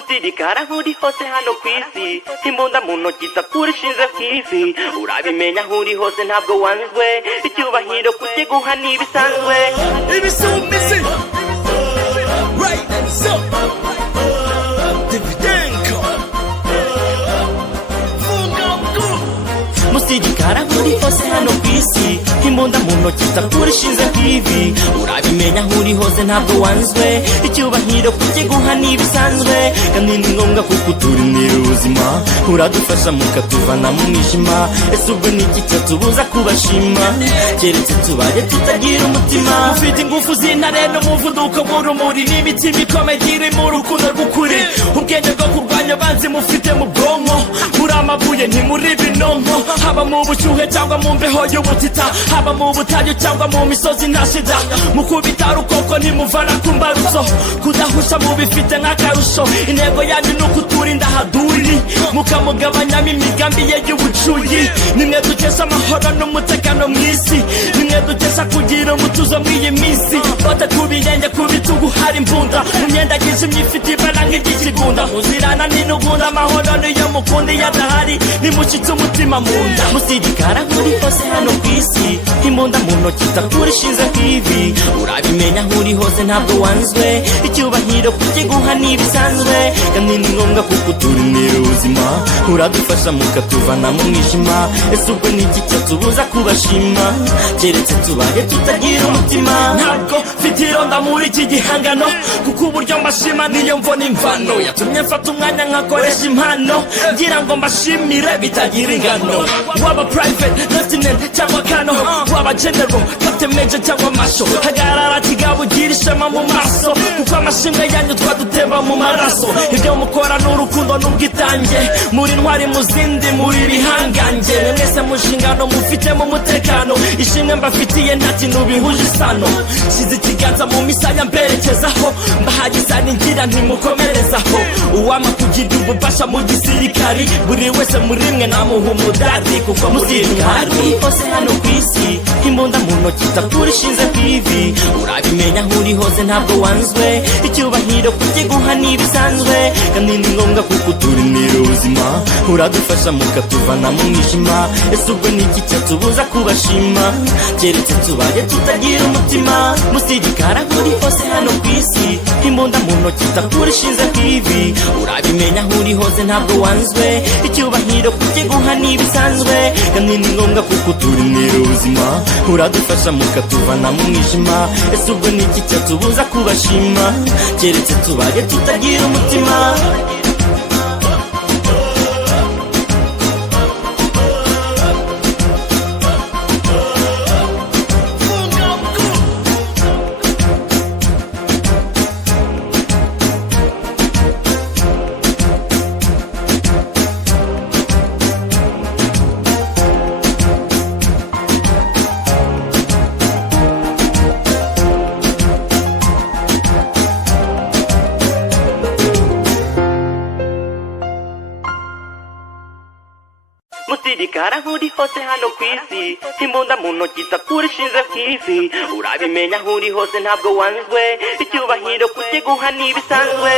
musirikare aho uri hose hano kw'isi imbunda mu ntoki itakurishinze kw'ivi urabimenya aho uri hose ntabwo wanzwe icyubahiro kukiguha n'ibisanzwe ibisumizi right so dividenko musirikare aho uri hose hano kw'isi imbunda mu ntoki itakurishinze kw'ivi urabimenya aho uri hose ntabwo wanzwe icyubahiro kukiguha n'ibisanzwe kandi ni ngombwa kuko uturindira ubuzima uradufasha mukatuvana mu mwijima ese ubwo ni iki cyatubuza kubashima keretse tubaye tutagira umutima ufite ingufu z'intare n'umuvuduko w'urumuri n'imitima ikomeye iri mu rukundo rw'ukuri ubwenge bwo kurwanya abanzi mufite mu bwonko muri amabuye ntimuri binonko haba mu bushyuhe cyangwa mu mbeho y'ubutita haba mu butayu cyangwa mu misozi ntashida mukubita rukoko ntimuvana ku mbarutso kudahusha mubifite nk'akarusho intego yanyu ni ukuturinda haduri mukamugabanyamo imigambi ye y'ubucuyi nimwe dukesha amahoro n'umutekano mu isi nimwe dukesha kugira umutuzo mw'iyi minsi bote ku birenge ku bitugu hari imbunda mu myenda yijimye ifite ibara nk'iry'ikigunda muzirana n'intugunda amahoro niyo mukundi yadahari nimushyitse umutima mu nda musirikare aho uri hose hano kw'isi imbunda mu ntoki itakurishinze kw'ivi urabimenya aho uri hose ntabwo wanzwe icyubahiro kukiguha n'ibisanzwe kandi ni ngombwa kuko uturindira ubuzima uradufasha mukatuvana mu mwijima ese ubwo ni iki cyatubuza kubashima keretse tubaye tutagira umutima ntabwo mfite ironda muri iki gihangano kuko uburyo mbashima niyo mvona imvano yatumye mfata umwanya nkakoresha impano ngira ngo mbashimire bitagira ingano waba private lieutenant cyangwa kano waba general captain major cyangwa masho hagarara kigabo ugira ishema mu maso kuko amashimwe yanyu twadutemba mu maraso ibyo mukora n'urukundo n'ubwitange muri ntwari mu zindi muri bihangange mwese mu nshingano mufite mu mutekano ishimwe mbafitiye nta kintu bihuje isano shize ikiganza mu misaya mberekezaho mbahaye isani ngira ntimukomerezaho uwama kugira ububasha mu gisirikari buri wese muri mwe namuha umudari kuko musirikare uri hose hano kw'isi imbunda mu ntoki itakurishinze kw'ivi urabimenya aho uri hose ntabwo wanzwe icyubahiro kukiguha n'ibisanzwe kandi ni ngombwa kuko uturindira ubuzima uradufasha mukatuvana mu mwijima ese ubwo ni iki cyatubuza kubashima keretse tubaye tutagira umutima musirikare aho uri hose hano kw'isi imbunda mu ntoki itakurishinze kw'ivi urabimenya aho uri hose ntabwo wanzwe icyubahiro kukiguha n'ibisanzwe kandi ni ngombwa kuko uturindira ubuzima uradufasha mukatuvana mu mwijima ese ubwo ni iki cyatubuza kubashima keretse tubaye tutagira umutima musirikare aho uri hose hano kw'isi imbunda mu ntoki itakurishinze kw'ivi urabimenya aho uri hose ntabwo wanzwe icyubahiro kukiguha n'ibisanzwe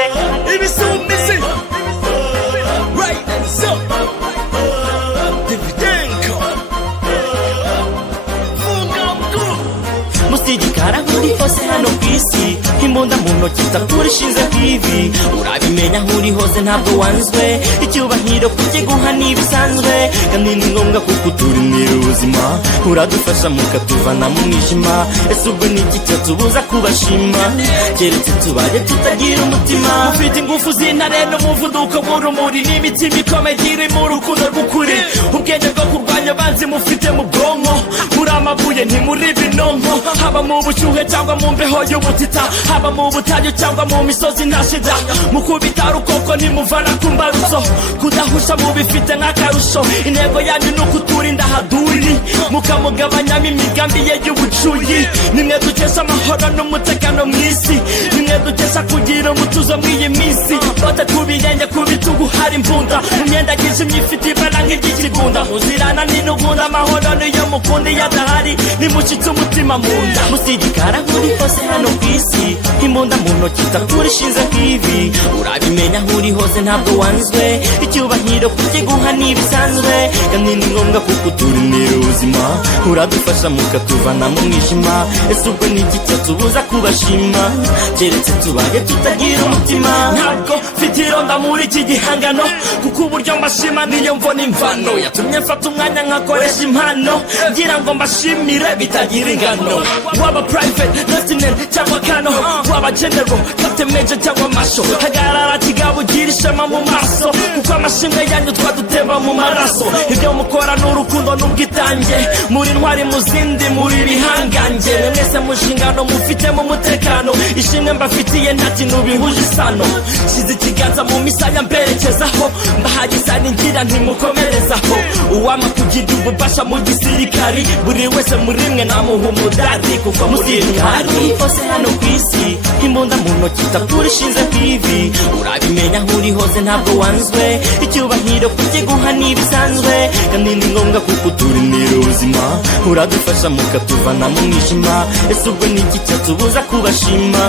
ibisumizi right so dividenko musirikare aho uri hose hano kw'isi imbunda mu ntoki itakurishinze kw'ivi urabimenya aho uri hose ntabwo wanzwe icyubahiro kukiguha n'ibisanzwe kandi ni ngombwa kuko uturindira ubuzima uradufasha mukatuvana mu mwijima ese ubwo ni iki cyatubuza kubashima keretse tubaye tutagira umutima ufite ingufu z'intare n'umuvuduko w'urumuri n'imitima ikomeye iri mu rukundo rw'ukuri ubwenge bwo kurwanya abanzi mufite mu bwonko muri amabuye ntimuri binonko haba mu bushyuhe cyangwa mu mbeho y'ubutita haba mu butayu cyangwa mu misozi ntashida mukubita rukoko ntimuvana ku mbarutso kudahusha mubifite nk'akarusho intego yanyu ni ukuturinda haduri mukamugabanyamo imigambi ye y'ubucuyi nimwe dukesha amahoro n'umutekano mu isi nimwe dukesha kugira umutuzo mw'iyi minsi bote ku birenge ku bitugu hari twambara imbunda mu myenda yijimye ifite ibara nk'iry'ikigunda muzirana n'intugunda amahoro niyo mukunda iyo adahari nimushitse umutima mu nda musirikara nk'uri hose hano ku isi imbunda mu ntoki itakurishize nk'ivi urabimenya aho uri hose ntabwo wanzwe icyubahiro kukiguha ntibisanzwe kandi ni ngombwa kuko turinira ubuzima uradufasha mukatuvana mu mwijima ese ubwo ni iki cyatubuza kubashima keretse tubaye tutagira umutima ntabwo mfite ironda muri iki gihangano kuko uburyo mbashima niyo mvona imvano yatumye mfata umwanya nkakoresha impano ngira ngo mbashimire bitagira ingano waba private lieutenant cyangwa kano waba general captain major cyangwa masho hagarara kigabo ugira ishema mu maso kuko amashimwe yanyu twaduteba mu maraso ibyo mukora n'urukundo n'ubwitange muri ntwari mu zindi muri bihangange mwese mu nshingano mufitemo umutekano ishimwe mbafitiye nta kintu bihuje isano shize ikiganza mu misaya mberekezaho mbahaye isani ngira ntimukomerezaho uwama kugira ububasha mu gisirikari buri wese muri mwe namuha umudari kuko musirikari hose hano ku isi imbunda mu ntoki itakurishize nk'ivi urabimenya aho uri hose ntabwo wanzwe icyubahiro kukiguha ntibisanzwe kandi ni ngombwa kuko turinira ubuzima uradufasha mukatuvana mu mwijima ese ubwo ni iki cyatubuza kubashima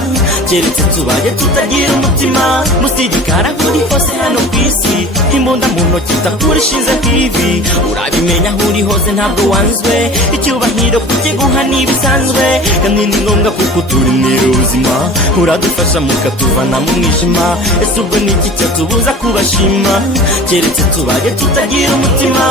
keretse tubaye tutagira umutima musirikara aho uri hose hano ku isi imbunda mu ntoki itakurishize nk'ivi urabimenya aho uri hose ntabwo wanzwe icyubahiro kukiguha ntibisanzwe kandi ni ngombwa kuko turinira ubuzima uradufasha mukatuvana mu mwijima ese ubwo ni iki cyatubuza kubashima keretse tubaye tutagira umutima